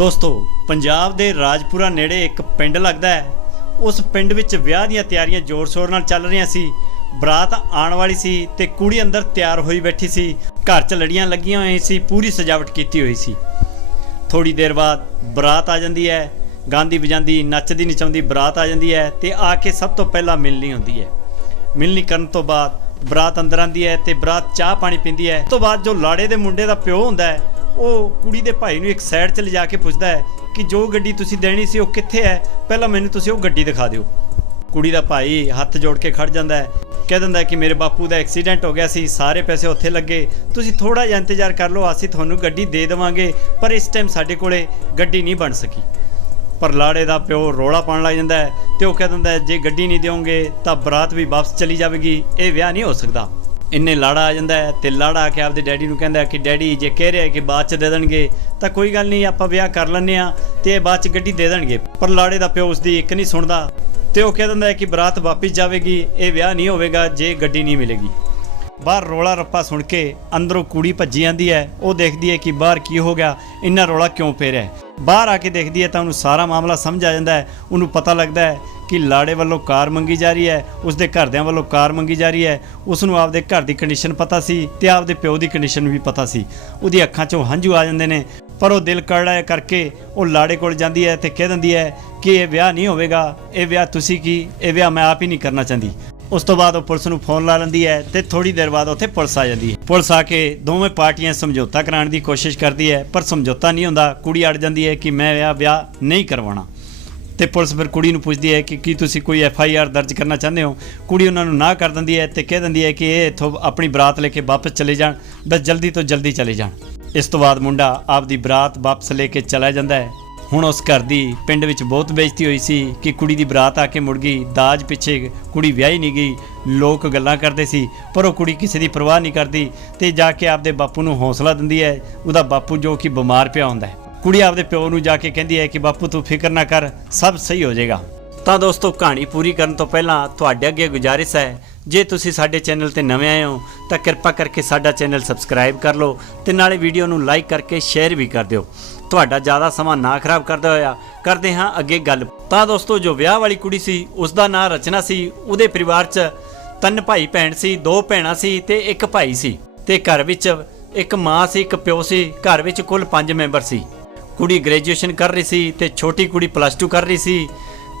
ਦੋਸਤੋ, ਪੰਜਾਬ ਦੇ ਰਾਜਪੁਰਾ ਨੇੜੇ ਇੱਕ ਪਿੰਡ ਲੱਗਦਾ ਹੈ। ਉਸ ਪਿੰਡ ਵਿੱਚ ਵਿਆਹ ਦੀਆਂ ਤਿਆਰੀਆਂ ਜ਼ੋਰ-ਸ਼ੋਰ ਨਾਲ ਚੱਲ ਰਹੀਆਂ ਸੀ। ਬਰਾਤ ਆਉਣ ਵਾਲੀ ਸੀ ਤੇ ਕੁੜੀ ਅੰਦਰ ਤਿਆਰ ਹੋਈ ਬੈਠੀ ਸੀ। ਘਰ 'ਚ ਲੜੀਆਂ ਲੱਗੀਆਂ ਹੋਈਆਂ ਸੀ, ਪੂਰੀ ਸਜਾਵਟ ਕੀਤੀ ਹੋਈ ਸੀ। ਥੋੜੀ ਦੇਰ ਬਾਅਦ ਬਰਾਤ ਆ ਜਾਂਦੀ ਹੈ। ਗਾਂਦੀ ਵਜਾਂਦੀ, ਨੱਚਦੀ, ਨਚਾਉਂਦੀ ਬਰਾਤ ਆ ਜਾਂਦੀ ਹੈ ਤੇ ਆ ਕੇ ਸਭ ਤੋਂ ਪਹਿਲਾਂ ਮਿਲਣੀ ਹੁੰਦੀ ਹੈ। ਮਿਲਣੀ ਕਰਨ ਤੋਂ ਬਾਅਦ ਬਰਾਤ ਅੰਦਰ ਆਂਦੀ ਹੈ ਤੇ ਬਰਾਤ ਚਾਹ ਪਾਣੀ ਪੀਂਦੀ ਹੈ। ਉਸ ਤੋਂ ਬਾਅਦ ਜੋ ਲਾੜੇ ਦੇ ਮੁੰਡੇ ਦਾ ਪਿਓ ਹੁੰਦਾ ਹੈ ਉਹ ਕੁੜੀ ਦੇ ਭਾਈ ਨੂੰ ਇੱਕ ਸਾਈਡ 'ਚ ਲਿਜਾ ਕੇ ਪੁੱਛਦਾ ਹੈ ਕਿ ਜੋ ਗੱਡੀ ਤੁਸੀਂ ਦੇਣੀ ਸੀ ਉਹ ਕਿੱਥੇ ਹੈ, ਪਹਿਲਾਂ ਮੈਨੂੰ ਤੁਸੀਂ ਉਹ ਗੱਡੀ ਦਿਖਾ ਦਿਓ। ਕੁੜੀ ਦਾ ਭਾਈ ਹੱਥ ਜੋੜ ਕੇ ਖੜ ਜਾਂਦਾ ਹੈ। ਕਹਿ ਦਿੰਦਾ ਕਿ ਮੇਰੇ ਬਾਪੂ ਦਾ ਐਕਸੀਡੈਂਟ ਹੋ ਗਿਆ ਸੀ, ਸਾਰੇ ਪੈਸੇ ਉੱਥੇ ਲੱਗੇ। ਤੁਸੀਂ ਥੋੜਾ ਜਿਹਾ ਇੰਤਜ਼ਾਰ ਕਰ ਲਓ, ਅਸੀਂ ਤੁਹਾਨੂੰ ਗੱਡੀ ਦੇ ਦੇਵਾਂਗੇ, ਪਰ ਇਸ ਟਾਈਮ ਸਾਡੇ ਕੋਲੇ ਗੱਡੀ ਨਹੀਂ ਬਣ ਸਕੀ। ਪਰ ਲਾੜੇ ਦਾ ਪਿਓ ਰੋਲਾ ਪਾਉਣ ਲੱਗ ਜਾਂਦਾ ਹੈ ਤੇ ਉਹ ਕਹਿ ਦਿੰਦਾ ਜੇ ਗੱਡੀ ਨਹੀਂ ਦਿਓਗੇ ਤਾਂ ਬਰਾਤ ਵੀ ਵਾਪਸ ਚਲੀ ਜਾਵੇਗੀ, ਇਹ ਵਿਆਹ ਨਹੀਂ ਹੋ ਸਕਦਾ। ਇੰਨੇ ਲਾੜਾ ਆ ਜਾਂਦਾ ਹੈ ਤੇ ਲਾੜਾ ਆ ਕੇ ਆਪਦੇ ਡੈਡੀ ਨੂੰ ਕਹਿੰਦਾ ਕਿ ਡੈਡੀ ਜੇ ਕਹਿ ਰਿਹਾ ਕਿ ਬਾਅਦ ਚ ਦੇ ਦੇਣਗੇ, ਤਾਂ ਕੋਈ ਗੱਲ ਨਹੀਂ, ਆਪਾਂ ਵਿਆਹ ਕਰ ਲੈਂਦੇ ਆ ਤੇ ਇਹ ਬਾਅਦ ਚ ਗੱਡੀ ਦੇ ਦੇਣਗੇ। ਪਰ ਲਾੜੇ ਦਾ ਪਿਓ ਉਸਦੀ ਇੱਕ ਨਹੀਂ ਸੁਣਦਾ ਤੇ ਉਹ ਕਹਿ ਦਿੰਦਾ ਕਿ ਬਰਾਤ ਵਾਪਸ ਜਾਵੇਗੀ, ਇਹ ਵਿਆਹ ਨਹੀਂ ਹੋਵੇਗਾ ਜੇ ਗੱਡੀ ਨਹੀਂ ਮਿਲੇਗੀ। ਬਾਹਰ ਰੋਲਾ ਰੱਪਾ ਸੁਣ ਕੇ ਅੰਦਰੋਂ ਕੁੜੀ ਭੱਜੀ ਜਾਂਦੀ ਹੈ। ਉਹ ਦੇਖਦੀ ਹੈ ਕਿ ਬਾਹਰ ਕੀ ਹੋ ਗਿਆ, ਇੰਨਾ ਰੋਲਾ ਕਿਉਂ ਪੈ ਰਿਹਾ ਹੈ? ਬਾਹਰ ਆ ਕੇ ਦੇਖਦੀ ਹੈ ਤਾਂ ਉਹਨੂੰ ਸਾਰਾ ਮਾਮਲਾ ਸਮਝ ਆ ਜਾਂਦਾ ਹੈ। ਉਹਨੂੰ ਪਤਾ ਲੱਗਦਾ ਹੈ ਕਿ ਲਾੜੇ ਵੱਲੋਂ ਕਾਰ ਮੰਗੀ ਜਾ ਰਹੀ ਹੈ, ਉਸਦੇ ਘਰਦਿਆਂ ਵੱਲੋਂ ਕਾਰ ਮੰਗੀ ਜਾ ਰਹੀ ਹੈ। ਉਸ ਨੂੰ ਆਪਦੇ ਘਰ ਦੀ ਕੰਡੀਸ਼ਨ ਪਤਾ ਸੀ ਤੇ ਆਪਦੇ ਪਿਓ ਦੀ ਕੰਡੀਸ਼ਨ ਵੀ ਪਤਾ ਸੀ। ਉਹਦੀ ਅੱਖਾਂ 'ਚੋਂ ਹੰਝੂ ਆ ਜਾਂਦੇ ਨੇ, ਪਰ ਉਹ ਦਿਲ ਕਰੜਾ ਕਰਕੇ ਉਹ ਲਾੜੇ ਕੋਲ ਜਾਂਦੀ ਹੈ ਤੇ ਕਹਿ ਦਿੰਦੀ ਹੈ ਕਿ ਇਹ ਵਿਆਹ ਨਹੀਂ ਹੋਵੇਗਾ, ਇਹ ਵਿਆਹ ਤੁਸੀਂ ਕੀ, ਇਹ ਵਿਆਹ ਮੈਂ ਆਪ ਹੀ ਨਹੀਂ ਕਰਨਾ ਚਾਹੁੰਦੀ। ਉਸ ਤੋਂ ਬਾਅਦ ਉਹ ਪੁਲਿਸ ਨੂੰ ਫੋਨ ਲਾ ਲੈਂਦੀ ਹੈ ਤੇ ਥੋੜੀ ਦੇਰ ਬਾਅਦ ਉੱਥੇ ਪੁਲਿਸ ਆ ਜਾਂਦੀ ਹੈ। ਪੁਲਿਸ ਆ ਕੇ ਦੋਵੇਂ ਪਾਰਟੀਆਂ ਸਮਝੌਤਾ ਕਰਾਉਣ ਦੀ ਕੋਸ਼ਿਸ਼ ਕਰਦੀ ਹੈ, ਪਰ ਸਮਝੌਤਾ ਨਹੀਂ ਹੁੰਦਾ। ਕੁੜੀ ਅੜ ਜਾਂਦੀ ਹੈ ਕਿ ਮੈਂ ਵਿਆਹ ਵਿਆਹ ਨਹੀਂ ਕਰਵਾਉਣਾ। ਤੇ ਪੁਲਿਸ ਫਿਰ ਕੁੜੀ ਨੂੰ ਪੁੱਛਦੀ ਹੈ ਕਿ ਕੀ ਤੁਸੀਂ ਕੋਈ ਐਫ ਆਈ ਆਰ ਦਰਜ ਕਰਨਾ ਚਾਹੁੰਦੇ ਹੋ? ਕੁੜੀ ਉਹਨਾਂ ਨੂੰ ਨਾ ਕਰ ਦਿੰਦੀ ਹੈ ਤੇ ਕਹਿ ਦਿੰਦੀ ਹੈ ਕਿ ਇਹ ਇੱਥੋਂ ਆਪਣੀ ਬਰਾਤ ਲੈ ਕੇ ਵਾਪਸ ਚਲੇ ਜਾਣ। ਬਸ ਜਲਦੀ ਤੋਂ ਜਲਦੀ ਚਲੇ ਜਾਣ। ਇਸ ਤੋਂ ਬਾਅਦ ਮੁੰਡਾ ਆਪਦੀ ਬਰਾਤ ਵਾਪਸ ਲੈ ਕੇ ਚਲਾ ਜਾਂਦਾ ਹੈ। ਹੁਣ ਉਸ ਘਰ ਦੀ ਪਿੰਡ ਵਿੱਚ ਬਹੁਤ ਬੇਇੱਜ਼ਤੀ ਹੋਈ ਸੀ ਕਿ ਕੁੜੀ ਦੀ ਬਰਾਤ ਆ ਕੇ ਮੁੜ ਗਈ, ਦਾਜ ਪਿੱਛੇ ਕੁੜੀ ਵਿਆਹੀ ਨਹੀਂ ਗਈ, ਲੋਕ ਗੱਲਾਂ ਕਰਦੇ ਸੀ, ਪਰ ਉਹ ਕੁੜੀ ਕਿਸੇ ਦੀ ਪਰਵਾਹ ਨਹੀਂ ਕਰਦੀ ਤੇ ਜਾ ਕੇ ਆਪਦੇ ਬਾਪੂ ਨੂੰ ਹੌਸਲਾ ਦਿੰਦੀ ਹੈ, ਉਹਦਾ ਬਾਪੂ ਜੋ ਕਿ ਬਿਮਾਰ ਪਿਆ ਹੁੰਦਾ ਹੈ। ਕੁੜੀ ਆਪਦੇ ਪਿਓ ਨੂੰ ਜਾ ਕੇ ਕਹਿੰਦੀ ਹੈ ਕਿ ਬਾਪੂ ਤੂੰ ਫਿਕਰ ਨਾ ਕਰ, ਸਭ ਸਹੀ ਹੋ ਜਾਏਗਾ। ਤਾਂ ਦੋਸਤੋ, ਕਹਾਣੀ ਪੂਰੀ ਕਰਨ ਤੋਂ ਪਹਿਲਾਂ ਤੁਹਾਡੇ ਅੱਗੇ ਗੁਜ਼ਾਰਿਸ਼ ਹੈ, ਜੇ ਤੁਸੀਂ ਸਾਡੇ ਚੈਨਲ ਤੇ ਨਵੇਂ ਆਏ ਹੋ, ਤਾਂ ਕਿਰਪਾ ਕਰਕੇ ਸਾਡਾ ਚੈਨਲ ਸਬਸਕ੍ਰਾਈਬ ਕਰ ਲਓ ਤੇ ਨਾਲੇ ਵੀਡੀਓ ਨੂੰ ਲਾਈਕ ਕਰਕੇ ਸ਼ੇਅਰ ਵੀ ਕਰ ਦਿਓ। ਤੁਹਾਡਾ ਜ਼ਿਆਦਾ ਸਮਾਂ ਨਾ ਖਰਾਬ ਕਰਦਾ ਹੋਇਆ, ਕਰਦੇ ਹਾਂ ਅੱਗੇ ਗੱਲ। ਤਾਂ ਦੋਸਤੋ, ਜੋ ਵਿਆਹ ਵਾਲੀ ਕੁੜੀ ਸੀ ਉਸ ਦਾ ਨਾਂ ਰਚਨਾ ਸੀ। ਉਹਦੇ ਪਰਿਵਾਰ 'ਚ ਤਿੰਨ ਭਾਈ ਭੈਣ ਸੀ, ਦੋ ਭੈਣਾਂ ਸੀ ਤੇ ਇੱਕ ਭਾਈ ਸੀ। ਤੇ ਘਰ ਵਿੱਚ ਇੱਕ ਮਾਂ ਸੀ, ਇੱਕ ਪਿਓ ਸੀ। ਘਰ ਵਿੱਚ ਕੁੱਲ 5 ਮੈਂਬਰ ਸੀ। ਕੁੜੀ ਗ੍ਰੈਜੂਏਸ਼ਨ ਕਰ ਰਹੀ ਸੀ ਤੇ ਛੋਟੀ ਕੁੜੀ ਪਲੱਸ 2 ਕਰ ਰਹੀ ਸੀ।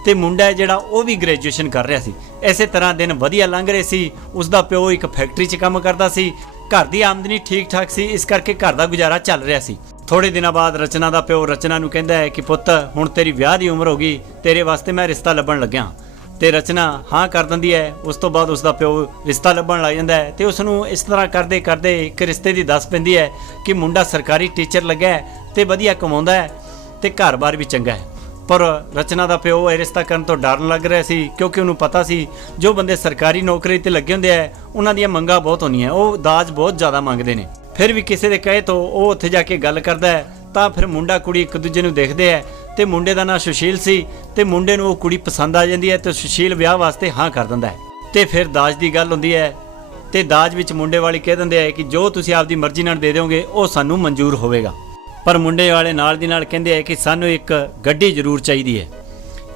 ਤੇ ਮੁੰਡਾ ਜਿਹੜਾ, ਉਹ ਵੀ ਗ੍ਰੈਜੂਏਸ਼ਨ ਕਰ ਰਿਹਾ ਸੀ। ਐਸੇ ਤਰ੍ਹਾਂ ਦਿਨ ਵਧੀਆ ਲੰਘ ਰਹੇ ਸੀ। ਉਸ ਦਾ ਪਿਓ ਇੱਕ ਫੈਕਟਰੀ 'ਚ ਕੰਮ ਕਰਦਾ ਸੀ। ਘਰ ਦੀ ਆਮਦਨੀ ਠੀਕ ਠਾਕ ਸੀ। ਇਸ ਕਰਕੇ ਘਰ ਦਾ ਗੁਜ਼ਾਰਾ ਚੱਲ ਰਿਹਾ ਸੀ। ਥੋੜੇ ਦਿਨਾਂ ਬਾਅਦ ਰਚਨਾ ਦਾ ਪਿਓ ਰਚਨਾ ਨੂੰ ਕਹਿੰਦਾ ਹੈ ਕਿ ਪੁੱਤ, ਹੁਣ ਤੇਰੀ ਵਿਆਹ ਦੀ ਉਮਰ ਹੋ ਗਈ, ਤੇਰੇ ਵਾਸਤੇ ਮੈਂ ਰਿਸ਼ਤਾ ਲੱਭਣ ਲੱਗਿਆ। ਤੇ ਰਚਨਾ ਹਾਂ ਕਰ ਦਿੰਦੀ ਹੈ, ਉਸ ਤੋਂ ਬਾਅਦ ਉਸ ਦਾ ਪਿਓ ਰਿਸ਼ਤਾ ਲੱਭਣ ਲੱਗ ਜਾਂਦਾ ਹੈ ਤੇ ਉਸ ਨੂੰ ਇਸ ਤਰ੍ਹਾਂ ਕਰਦੇ ਕਰਦੇ ਇੱਕ ਰਿਸ਼ਤੇ ਦੀ ਦੱਸ ਪੈਂਦੀ ਹੈ ਕਿ ਮੁੰਡਾ ਸਰਕਾਰੀ ਟੀਚਰ ਲੱਗਾ ਹੈ ਤੇ ਵਧੀਆ ਕਮਾਉਂਦਾ ਹੈ ਤੇ ਘਰ-ਬਾਰ ਵੀ ਚੰਗਾ ਹੈ। ਪਰ ਰਚਨਾ ਦਾ ਪਿਓ ਇਹ ਰਿਸ਼ਤਾ ਕਰਨ ਤੋਂ ਡਰਨ ਲੱਗ ਰਿਹਾ ਸੀ ਕਿਉਂਕਿ ਉਹਨੂੰ ਪਤਾ ਸੀ, ਜੋ ਬੰਦੇ ਸਰਕਾਰੀ ਨੌਕਰੀ ਤੇ ਲੱਗੇ ਹੁੰਦੇ ਆ ਉਹਨਾਂ ਦੀਆਂ ਮੰਗਾਂ ਬਹੁਤ ਹੁੰਦੀਆਂ ਉਹ ਦਾਜ ਬਹੁਤ ਜ਼ਿਆਦਾ ਮੰਗਦੇ ਨੇ। ਫਿਰ ਵੀ ਕਿਸੇ ਦੇ ਕਹੇ ਤੋਂ ਉਹ ਉੱਥੇ ਜਾ ਕੇ ਗੱਲ ਕਰਦਾ ਹੈ, ਤਾਂ ਫਿਰ ਮੁੰਡਾ ਕੁੜੀ ਇੱਕ ਦੂਜੇ ਨੂੰ ਦੇਖਦੇ ਆ ਤੇ ਮੁੰਡੇ ਦਾ ਨਾਂ ਸੁਸ਼ੀਲ ਸੀ ਤੇ ਮੁੰਡੇ ਨੂੰ ਉਹ ਕੁੜੀ ਪਸੰਦ ਆ ਜਾਂਦੀ ਹੈ ਤੇ ਸੁਸ਼ੀਲ ਵਿਆਹ ਵਾਸਤੇ ਹਾਂ ਕਰ ਦਿੰਦਾ ਹੈ। ਤੇ ਫਿਰ ਦਾਜ ਦੀ ਗੱਲ ਹੁੰਦੀ ਹੈ ਤੇ ਦਾਜ ਵਿੱਚ ਮੁੰਡੇ ਵਾਲੀ ਕਹਿ ਦਿੰਦੇ ਆ ਕਿ ਜੋ ਤੁਸੀਂ ਆਪਦੀ ਮਰਜ਼ੀ ਨਾਲ ਦੇ ਦਿਓਗੇ, ਉਹ ਸਾਨੂੰ ਮਨਜ਼ੂਰ ਹੋਵੇਗਾ। ਪਰ ਮੁੰਡੇ ਵਾਲੇ ਨਾਲ ਦੀ ਨਾਲ ਕਹਿੰਦੇ ਆ ਕਿ ਸਾਨੂੰ ਇੱਕ ਗੱਡੀ ਜ਼ਰੂਰ ਚਾਹੀਦੀ ਹੈ।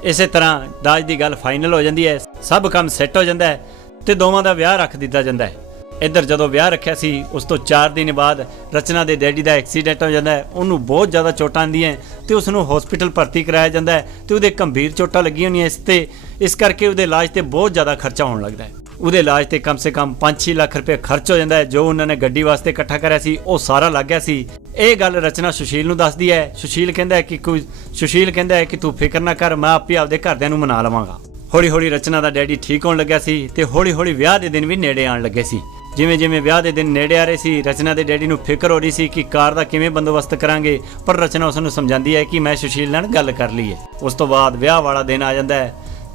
ਇਸੇ ਤਰ੍ਹਾਂ ਦਾਜ ਦੀ ਗੱਲ ਫਾਈਨਲ ਹੋ ਜਾਂਦੀ ਹੈ, ਸਭ ਕੰਮ ਸੈੱਟ ਹੋ ਜਾਂਦਾ ਹੈ ਤੇ ਦੋਵਾਂ ਦਾ ਵਿਆਹ ਰੱਖ ਦਿੱਤਾ ਜਾਂਦਾ ਹੈ। ਇੱਧਰ ਜਦੋਂ ਵਿਆਹ ਰੱਖਿਆ ਸੀ, ਉਸ ਤੋਂ 4 ਦਿਨ ਬਾਅਦ ਰਚਨਾ ਦੇ ਡੈਡੀ ਦਾ ਐਕਸੀਡੈਂਟ ਹੋ ਜਾਂਦਾ ਹੈ। ਉਹਨੂੰ ਬਹੁਤ ਜ਼ਿਆਦਾ ਚੋਟਾਂ ਆਉਂਦੀਆਂ ਤੇ ਉਸ ਨੂੰ ਹਸਪੀਟਲ ਭਰਤੀ ਕਰਾਇਆ ਜਾਂਦਾ ਹੈ ਤੇ ਉਹਦੇ ਗੰਭੀਰ ਚੋਟਾਂ ਲੱਗੀਆਂ ਹੋਈਆਂ ਇਸ ਤੇ, ਇਸ ਕਰਕੇ ਉਹਦੇ ਇਲਾਜ ਤੇ ਬਹੁਤ ਜ਼ਿਆਦਾ ਖਰਚਾ ਹੋਣ ਲੱਗਦਾ ਹੈ। ਉਹਦੇ ਇਲਾਜ ਤੇ ਕਮ ਸੇ ਕਮ 5-6 ਲੱਖ ਰੁਪਏ ਖਰਚ ਹੋ ਜਾਂਦਾ ਹੈ। ਜੋ ਉਹਨਾਂ ਨੇ ਗੱਡੀ ਵਾਸਤੇ ਇਕੱਠਾ ਕਰਿਆ ਸੀ, ਉਹ ਸਾਰਾ ਲੱਗ ਗਿਆ ਸੀ। ਇਹ ਗੱਲ ਰਚਨਾ ਸੁਸ਼ੀਲ ਨੂੰ ਦੱਸਦੀ ਹੈ। ਸੁਸ਼ੀਲ ਕਹਿੰਦਾ ਹੈ ਕਿ ਕੋਈ, ਸੁਸ਼ੀਲ ਕਹਿੰਦਾ ਹੈ ਕਿ ਤੂੰ ਫਿਕਰ ਨਾ ਕਰ, ਮੈਂ ਆਪੇ ਆਪਦੇ ਘਰਦਿਆਂ ਨੂੰ ਮਨਾ ਲਵਾਂਗਾ। ਹੌਲੀ ਹੌਲੀ ਰਚਨਾ ਦਾ ਡੈਡੀ ਠੀਕ ਹੋਣ ਲੱਗਿਆ ਸੀ ਤੇ ਹੌਲੀ ਹੌਲੀ ਵਿਆਹ ਦੇ ਦਿਨ ਵੀ ਨੇੜੇ ਆਉਣ ਲੱਗੇ ਸੀ। ਜਿਵੇਂ ਜਿਵੇਂ ਵਿਆਹ ਦੇ ਦਿਨ ਨੇੜੇ ਆ ਰਹੇ ਸੀ, ਰਚਨਾ ਦੇ ਡੈਡੀ ਨੂੰ ਫਿਕਰ ਹੋ ਰਹੀ ਸੀ ਕਿ ਕਾਰ ਦਾ ਕਿਵੇਂ ਬੰਦੋਬਸਤ ਕਰਾਂਗੇ, ਪਰ ਰਚਨਾ ਉਸ ਨੂੰ ਸਮਝਾਉਂਦੀ ਹੈ ਕਿ ਮੈਂ ਸੁਸ਼ੀਲ ਨਾਲ ਗੱਲ ਕਰ ਲਈ ਹੈ ਉਸ ਤੋਂ ਬਾਅਦ ਵਿਆਹ ਵਾਲਾ ਦਿਨ ਆ ਜਾਂਦਾ ਹੈ।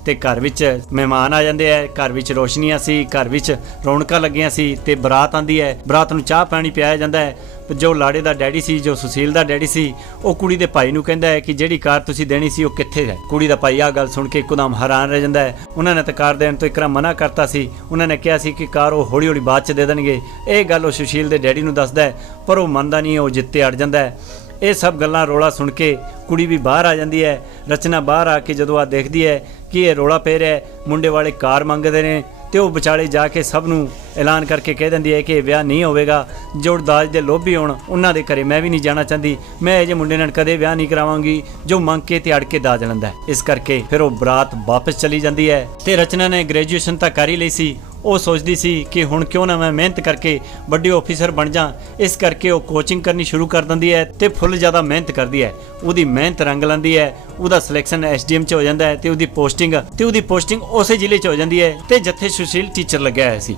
ਤੇ ਘਰ ਵਿੱਚ ਮਹਿਮਾਨ ਆ ਜਾਂਦੇ ਆ। ਘਰ ਵਿੱਚ ਰੋਸ਼ਨੀਆਂ ਸੀ, ਘਰ ਵਿੱਚ ਰੌਣਕਾਂ ਲੱਗੀਆਂ ਸੀ ਤੇ ਬਰਾਤ ਆਂਦੀ ਹੈ। ਬਰਾਤ ਨੂੰ ਚਾਹ ਪਾਣੀ ਪਿਆਇਆ ਜਾਂਦਾ ਹੈ। ਜੋ ਲਾੜੇ ਦਾ ਡੈਡੀ ਸੀ, ਜੋ ਸੁਸ਼ੀਲ ਦਾ ਡੈਡੀ ਸੀ, ਉਹ ਕੁੜੀ ਦੇ ਭਾਈ ਨੂੰ ਕਹਿੰਦਾ ਹੈ ਕਿ ਜਿਹੜੀ ਕਾਰ ਤੁਸੀਂ ਦੇਣੀ ਸੀ ਉਹ ਕਿੱਥੇ ਹੈ? ਕੁੜੀ ਦਾ ਭਾਈ ਆ ਗੱਲ ਸੁਣ ਕੇ ਇੱਕਦਮ ਹੈਰਾਨ ਰਹਿ ਜਾਂਦਾ ਹੈ। ਉਹਨਾਂ ਨੇ ਤਾਂ ਕਾਰ ਦੇਣ ਤੋਂ ਇੱਕਰਾ ਮਨਾ ਕਰਤਾ ਸੀ। ਉਹਨਾਂ ਨੇ ਕਿਹਾ ਸੀ ਕਿ ਕਾਰ ਉਹ ਹੌਲੀ ਹੌਲੀ ਬਾਅਦ ਚ ਦੇ ਦੇਣਗੇ। ਇਹ ਗੱਲ ਉਹ ਸੁਸ਼ੀਲ ਦੇ ਡੈਡੀ ਨੂੰ ਦੱਸਦਾ ਹੈ, ਪਰ ਉਹ ਮੰਨਦਾ ਨਹੀਂ, ਉਹ ਜਿੱਤੇ ਅੜ ਜਾਂਦਾ ਹੈ। ਇਹ ਸਭ ਗੱਲਾਂ ਰੋਲਾ ਸੁਣ ਕੇ ਕੁੜੀ ਵੀ ਬਾਹਰ ਆ ਜਾਂਦੀ ਹੈ। ਰਚਨਾ ਬਾਹਰ ਆ ਕੇ ਜਦੋਂ ਆ ਦੇਖਦੀ ਹੈ ਕਿ ਇਹ ਰੋਲਾ ਪੈ ਰਿਹਾ ਮੁੰਡੇ ਵਾਲੇ ਕਾਰ ਮੰਗਦੇ ਨੇ ਤੇ ਉਹ ਵਿਚਾਲੇ ਜਾ ਕੇ ਸਭ ਨੂੰ ਐਲਾਨ ਕਰਕੇ ਕਹਿ ਦਿੰਦੀ ਹੈ ਕਿ ਵਿਆਹ ਨਹੀਂ ਹੋਵੇਗਾ। ਜੋ ਦਾਜ ਦੇ ਲੋਭੀ ਹੋਣ, ਉਹਨਾਂ ਦੇ ਘਰੇ ਮੈਂ ਵੀ ਨਹੀਂ ਜਾਣਾ ਚਾਹੁੰਦੀ। ਮੈਂ ਇਹ ਜੇ ਮੁੰਡੇ ਨਾਲ ਕਦੇ ਵਿਆਹ ਨਹੀਂ ਕਰਾਵਾਂਗੀ, ਜੋ ਮੰਗ ਕੇ ਤੇ ਅੜ ਕੇ ਦਾਜ ਲੈਂਦਾ ਇਸ ਕਰਕੇ ਫਿਰ ਉਹ ਬਰਾਤ ਵਾਪਸ ਚਲੀ ਜਾਂਦੀ ਹੈ ਤੇ ਰਚਨਾ ਨੇ ਗ੍ਰੈਜੂਏਸ਼ਨ ਤਾਂ ਕਰ ਹੀ ਲਈ ਸੀ। ਉਹ ਸੋਚਦੀ ਸੀ ਕਿ ਹੁਣ ਕਿਉਂ ਨਾ ਮੈਂ ਮਿਹਨਤ ਕਰਕੇ ਵੱਡੀ ਆਫੀਸਰ ਬਣ ਜਾ। ਇਸ ਕਰਕੇ ਉਹ ਕੋਚਿੰਗ ਕਰਨੀ ਸ਼ੁਰੂ ਕਰ ਦਿੰਦੀ ਹੈ ਤੇ ਫੁੱਲ ਜ਼ਿਆਦਾ ਮਿਹਨਤ ਕਰਦੀ ਹੈ। ਉਹਦੀ ਮਿਹਨਤ ਰੰਗ ਲੈਂਦੀ ਹੈ, ਉਹਦਾ ਸਿਲੈਕਸ਼ਨ ਐਸਡੀਐਮ ਚ ਹੋ ਜਾਂਦਾ ਹੈ ਤੇ ਉਹਦੀ ਪੋਸਟਿੰਗ ਤੇ ਉਹਦੀ ਪੋਸਟਿੰਗ ਉਸੇ ਜ਼ਿਲ੍ਹੇ ਚ ਹੋ ਜਾਂਦੀ ਹੈ ਤੇ ਜਿੱਥੇ ਸੁਸ਼ੀਲ ਟੀਚਰ ਲੱਗਿਆ ਹੋਇਆ ਸੀ।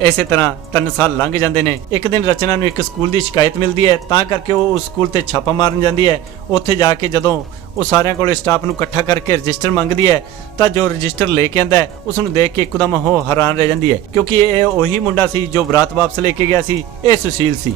ਇਸੇ ਤਰ੍ਹਾਂ ਤਿੰਨ ਸਾਲ ਲੰਘ ਜਾਂਦੇ ਨੇ। ਇੱਕ ਦਿਨ ਰਚਨਾ ਨੂੰ ਇੱਕ ਸਕੂਲ ਦੀ ਸ਼ਿਕਾਇਤ ਮਿਲਦੀ ਹੈ, ਤਾਂ ਕਰਕੇ ਉਹ ਉਸ ਸਕੂਲ ਤੇ ਛਾਪਾ ਮਾਰਨ ਜਾਂਦੀ ਹੈ। ਉੱਥੇ ਜਾ ਕੇ ਜਦੋਂ ਉਹ ਸਾਰਿਆਂ ਕੋਲੇ ਸਟਾਫ ਨੂੰ ਇਕੱਠਾ ਕਰਕੇ ਰਜਿਸਟਰ ਮੰਗਦੀ ਹੈ, ਤਾਂ ਜੋ ਰਜਿਸਟਰ ਲੈ ਕੇ ਆਂਦਾ ਉਸ ਨੂੰ ਦੇਖ ਕੇ ਇੱਕਦਮ ਉਹ ਹੈਰਾਨ ਰਹਿ ਜਾਂਦੀ ਹੈ। ਕਿਉਂਕਿ ਇਹ ਉਹੀ ਮੁੰਡਾ ਸੀ ਜੋ ਬਰਾਤ ਵਾਪਸ ਲੈ ਕੇ ਗਿਆ ਸੀ, ਇਹ ਸੁਸ਼ੀਲ ਸੀ।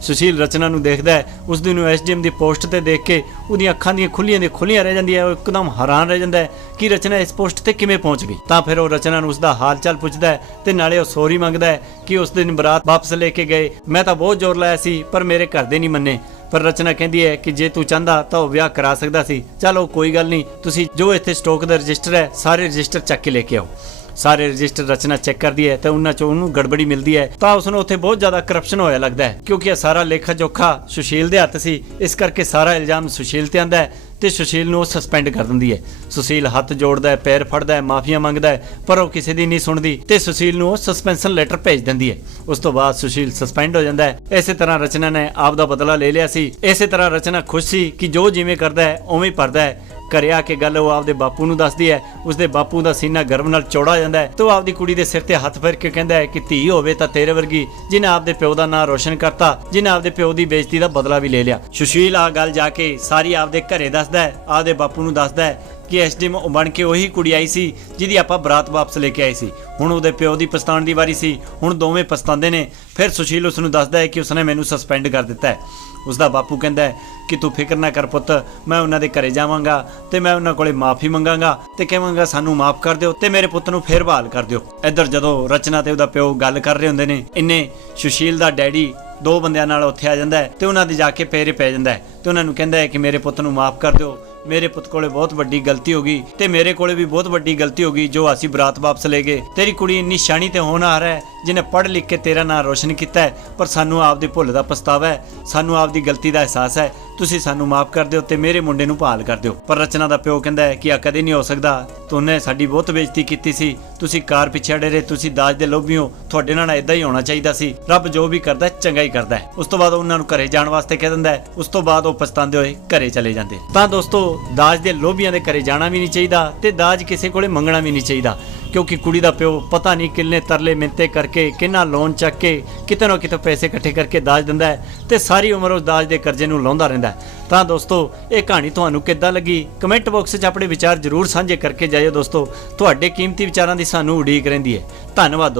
ਸੁਸ਼ੀਲ ਰਚਨਾ ਨੂੰ ਦੇਖਦਾ ਹੈ, ਉਸ ਦਿਨ ਨੂੰ ਐਸਡੀਐਮ ਦੀ ਪੋਸਟ ਤੇ ਦੇਖ ਕੇ ਉਹਦੀਆਂ ਅੱਖਾਂ ਦੀਆਂ ਖੁੱਲੀਆਂ ਦੀਆਂ ਖੁੱਲੀਆਂ ਰਹਿ ਜਾਂਦੀਆਂ, ਉਹ ਇੱਕਦਮ ਹੈਰਾਨ ਰਹਿ ਜਾਂਦਾ ਹੈ ਕਿ ਰਚਨਾ ਇਸ ਪੋਸਟ ਤੇ ਕਿਵੇਂ ਪਹੁੰਚ ਗਈ। ਤਾਂ ਫਿਰ ਉਹ ਰਚਨਾ ਨੂੰ ਉਸ ਦਾ ਹਾਲ ਚਾਲ ਪੁੱਛਦਾ ਹੈ ਤੇ ਨਾਲੇ ਉਹ ਸੋਰੀ ਮੰਗਦਾ ਹੈ ਕਿ ਉਸ ਦਿਨ ਬਰਾਤ ਵਾਪਸ ਲੈ ਕੇ ਗਏ। ਮੈਂ ਤਾਂ ਬਹੁਤ ਜ਼ੋਰ ਲਾਇਆ ਸੀ, ਪਰ ਮੇਰੇ ਘਰ ਦੇ ਨਹੀਂ ਮੰਨੇ। ਪਰ ਰਚਨਾ ਕਹਿੰਦੀ ਹੈ ਕਿ ਜੇ ਤੂੰ ਚਾਹੁੰਦਾ ਤਾਂ ਉਹ ਵਿਆਹ ਕਰਾ ਸਕਦਾ ਸੀ। ਚਲੋ ਕੋਈ ਗੱਲ ਨਹੀਂ, ਤੁਸੀਂ ਜੋ ਇੱਥੇ ਸਟਾਕ ਦਾ ਰਜਿਸਟਰ ਹੈ, ਸਾਰੇ ਰਜਿਸਟਰ ਚੱਕ ਕੇ ਲੈ ਕੇ ਆਓ। ਸਾਰੇ ਰਜਿਸਟਰ ਰਚਨਾ ਚੈੱਕ ਕਰਦੀ ਹੈ ਤੇ ਉਹਨਾਂ ਚੋਂ ਉਹਨੂੰ ਗੜਬੜੀ ਮਿਲਦੀ ਹੈ। ਤਾਂ ਉਸ ਨੂੰ ਉੱਥੇ ਬਹੁਤ ਜ਼ਿਆਦਾ ਕਰਪਸ਼ਨ ਹੋਇਆ ਲੱਗਦਾ ਹੈ, ਕਿਉਂਕਿ ਇਹ ਸਾਰਾ ਲੇਖਾ ਜੋਖਾ ਸੁਸ਼ੀਲ ਦੇ ਹੱਥ ਸੀ। ਇਸ ਕਰਕੇ ਸਾਰਾ ਇਲਜ਼ਾਮ ਸੁਸ਼ੀਲ ਤੇ ਆਂਦਾ ਹੈ ਤੇ ਸੁਸ਼ੀਲ ਨੂੰ ਉਹ ਸਸਪੈਂਡ ਕਰ ਦਿੰਦੀ ਹੈ। ਸੁਸ਼ੀਲ ਹੱਥ ਜੋੜਦਾ ਹੈ, ਪੈਰ ਫੜਦਾ ਹੈ, ਮਾਫੀਆਂ ਮੰਗਦਾ ਹੈ, ਪਰ ਉਹ ਕਿਸੇ ਦੀ ਨਹੀਂ ਸੁਣਦੀ ਤੇ ਸੁਸ਼ੀਲ ਨੂੰ ਉਹ ਸਸਪੈਂਸ਼ਨ ਲੈਟਰ ਭੇਜ ਦਿੰਦੀ ਹੈ। ਉਸ ਤੋਂ ਬਾਅਦ ਸੁਸ਼ੀਲ ਸਸਪੈਂਡ ਹੋ ਜਾਂਦਾ ਹੈ। ਇਸੇ ਤਰ੍ਹਾਂ ਰਚਨਾ ਨੇ ਆਪ ਦਾ ਬਦਲਾ ਲੈ ਲਿਆ ਸੀ। ਇਸੇ ਤਰ੍ਹਾਂ ਰਚਨਾ ਖੁਸ਼ ਸੀ ਕਿ ਜੋ ਜਿਵੇਂ ਕਰਦਾ ਹੈ, ਉਵੇਂ ਹੀ ਭਰਦਾ ਹੈ। ਘਰੇ ਆ ਕੇ ਗੱਲ ਉਹ ਆਪਦੇ ਬਾਪੂ ਨੂੰ ਦੱਸਦੀ ਹੈ। ਉਸਦੇ ਬਾਪੂ ਦਾ ਸੀਨਾ ਗਰਵ ਨਾਲ ਚੌੜਾ ਜਾਂਦਾ ਹੈ। ਤੇ ਉਹ ਆਪਦੀ ਕੁੜੀ ਦੇ ਸਿਰ ਤੇ ਹੱਥ ਫੇਰ ਕੇ ਕਹਿੰਦਾ ਹੈ ਕਿ ਧੀ ਹੋਵੇ ਤਾਂ ਤੇਰੇ ਵਰਗੀ, ਜਿਨੇ ਆਪਦੇ ਪਿਓ ਦਾ ਨਾਂ ਰੋਸ਼ਨ ਕਰਤਾ, ਜਿਨੇ ਆਪਦੇ ਪਿਓ ਦੀ ਬੇਇੱਜ਼ਤੀ ਦਾ ਬਦਲਾ ਵੀ ਲੈ ਲਿਆ। ਸੁਸ਼ੀਲ ਆ ਗੱਲ ਜਾ ਕੇ ਸਾਰੀ ਆਪਦੇ ਘਰੇ ਦੱਸਦਾ ਹੈ, ਆਪਦੇ ਬਾਪੂ ਨੂੰ ਦੱਸਦਾ ਹੈ ਕਿ ਐਸਡੀਐਮ ਬਣ ਕੇ ਉਹੀ ਕੁੜੀ ਆਈ ਸੀ, ਜਿਹਦੀ ਆਪਾਂ ਬਰਾਤ ਵਾਪਸ ਲੈ ਕੇ ਆਏ ਸੀ। ਹੁਣ ਉਹਦੇ ਪਿਓ ਦੀ ਪਛਤਾਣ ਦੀ ਵਾਰੀ ਸੀ, ਹੁਣ ਦੋਵੇਂ ਪਛਤਾਉਂਦੇ ਨੇ। ਫਿਰ ਸੁਸ਼ੀਲ ਉਸ ਨੂੰ ਦੱਸਦਾ ਹੈ ਕਿ ਉਸਨੇ ਮੈਨੂੰ ਸਸਪੈਂਡ ਕਰ ਦਿੱਤਾ ਹੈ। ਉਸ ਦਾ ਬਾਪੂ ਕਹਿੰਦਾ ਹੈ ਕਿ ਤੂੰ ਫਿਕਰ ਨਾ ਕਰ ਪੁੱਤ, ਮੈਂ ਉਹਨਾਂ ਦੇ ਘਰੇ ਜਾਵਾਂਗਾ ਤੇ ਮੈਂ ਉਹਨਾਂ ਕੋਲੇ ਮਾਫੀ ਮੰਗਾਂਗਾ ਤੇ ਕਹਾਂਗਾ ਸਾਨੂੰ ਮਾਫ ਕਰ ਦਿਓ ਤੇ ਮੇਰੇ ਪੁੱਤ ਨੂੰ ਫੇਰ ਬਹਾਲ ਕਰ ਦਿਓ। ਇੱਧਰ ਜਦੋਂ ਰਚਨਾ ਤੇ ਉਹਦਾ ਪਿਓ ਗੱਲ ਕਰ ਰਹੇ ਹੁੰਦੇ ਨੇ, ਇੰਨੇ ਸੁਸ਼ੀਲ ਦਾ ਡੈਡੀ ਦੋ ਬੰਦਿਆਂ ਨਾਲ ਉੱਥੇ ਆ ਜਾਂਦਾ ਹੈ ਤੇ ਉਹਨਾਂ ਦੇ ਜਾ ਕੇ ਪੈਰੇ ਪੈ ਜਾਂਦਾ ਹੈ ਤੇ ਉਹਨਾਂ ਨੂੰ ਕਹਿੰਦਾ ਹੈ ਕਿ ਮੇਰੇ ਪੁੱਤ ਨੂੰ ਮਾਫ ਕਰ ਦਿਓ ਮੇਰੇ ਪੁੱਤ ਕੋਲੇ ਬਹੁਤ ਵੱਡੀ ਗਲਤੀ ਹੋ ਗਈ ਤੇ ਮੇਰੇ ਕੋਲੇ ਵੀ ਬਹੁਤ ਵੱਡੀ ਗਲਤੀ ਹੋ ਗਈ ਜੋ ਅਸੀਂ ਬਰਾਤ ਵਾਪਸ ਲੈ ਗਏ। ਤੇਰੀ ਕੁੜੀ ਇੰਨੀ ਸ਼ਾਨੀ ਤੇ ਹੋਣਹਾਰ ਹੈ ਜਿਹਨੇ ਪੜ੍ਹ ਲਿਖ ਕੇ ਤੇਰਾ ਨਾਂ ਰੋਸ਼ਨ ਕੀਤਾ ਹੈ, ਪਰ ਸਾਨੂੰ ਆਪਦੀ ਭੁੱਲ ਦਾ ਪਛਤਾਵਾ ਹੈ, ਸਾਨੂੰ ਆਪਦੀ ਗਲਤੀ ਦਾ ਅਹਿਸਾਸ ਹੈ, ਤੁਸੀਂ ਸਾਨੂੰ ਮਾਫ ਕਰ ਦਿਓ ਤੇ ਮੇਰੇ ਮੁੰਡੇ ਨੂੰ ਬਹਾਲ ਕਰ ਦਿਓ। ਪਰ ਰਚਨਾ ਦਾ ਪਿਓ ਕਹਿੰਦਾ ਹੈ ਕਿ ਆ ਕਦੇ ਨਹੀਂ ਹੋ ਸਕਦਾ। ਤੁਨੇ ਸਾਡੀ ਬਹੁਤ ਬੇਇੱਜ਼ਤੀ ਕੀਤੀ ਸੀ। ਤੁਸੀਂ ਕਾਰ ਪਿੱਛੇ ਅੜੇ ਰਹੇ, ਤੁਸੀਂ ਦਾਜ ਦੇ ਲੋਭੀ ਹੋ। ਤੁਹਾਡੇ ਨਾਲ ਇਦਾਂ ਹੀ ਹੋਣਾ ਚਾਹੀਦਾ ਸੀ। ਰੱਬ ਜੋ ਵੀ ਕਰਦਾ ਚੰਗਾ ਹੀ ਕਰਦਾ ਹੈ। ਉਸ ਤੋਂ ਬਾਅਦ ਉਹਨਾਂ ਨੂੰ ਘਰੇ ਜਾਣ ਵਾਸਤੇ ਕਹਿ ਦਿੰਦਾ ਹੈ। ਉਸ ਤੋਂ ਬਾਅਦ ਉਹ ਪਛਤਾਉਂਦੇ ਹੋਏ ਘਰੇ ਚਲੇ ਜਾਂਦੇ। ਤਾਂ ਦੋਸਤੋ, ਦਾਜ ਦੇ ਲੋਭੀਆਂ ਦੇ ਘਰੇ ਜਾਣਾ ਵੀ ਨਹੀਂ ਚਾਹੀਦਾ ਤੇ ਦਾਜ ਕਿਸੇ ਕੋਲੇ ਮੰਗਣਾ ਵੀ ਨਹੀਂ ਚਾਹੀਦਾ। ਕਿਉਂਕਿ ਕੁੜੀ ਦਾ ਪਿਓ ਪਤਾ ਨਹੀਂ ਕਿੰਨੇ ਤਰਲੇ ਮਿੰਤੇ ਕਰਕੇ, ਕਿੰਨਾ ਲੋਨ ਚੱਕ ਕੇ, ਕਿਤੇ ਨਾ ਕਿਤੇ ਪੈਸੇ ਇਕੱਠੇ ਕਰਕੇ ਦਾਜ ਦਿੰਦਾ ਹੈ ਤੇ ਸਾਰੀ ਉਮਰ ਉਸ ਦਾਜ ਦੇ ਕਰਜ਼ੇ ਨੂੰ ਲਾਉਂਦਾ ਰਹਿੰਦਾ ਤਾਂ ਦੋਸਤੋ, ਇਹ ਕਹਾਣੀ ਤੁਹਾਨੂੰ ਕਿੱਦਾਂ ਲੱਗੀ? ਕਮੈਂਟ ਬਾਕਸ 'ਚ ਆਪਣੇ ਵਿਚਾਰ ਜ਼ਰੂਰ ਸਾਂਝੇ ਕਰਕੇ ਜਾਇਓ ਦੋਸਤੋ। ਤੁਹਾਡੇ ਕੀਮਤੀ ਵਿਚਾਰਾਂ ਦੀ ਸਾਨੂੰ ਉਡੀਕ ਰਹਿੰਦੀ ਹੈ। ਧੰਨਵਾਦ ਦੋਸਤੋ।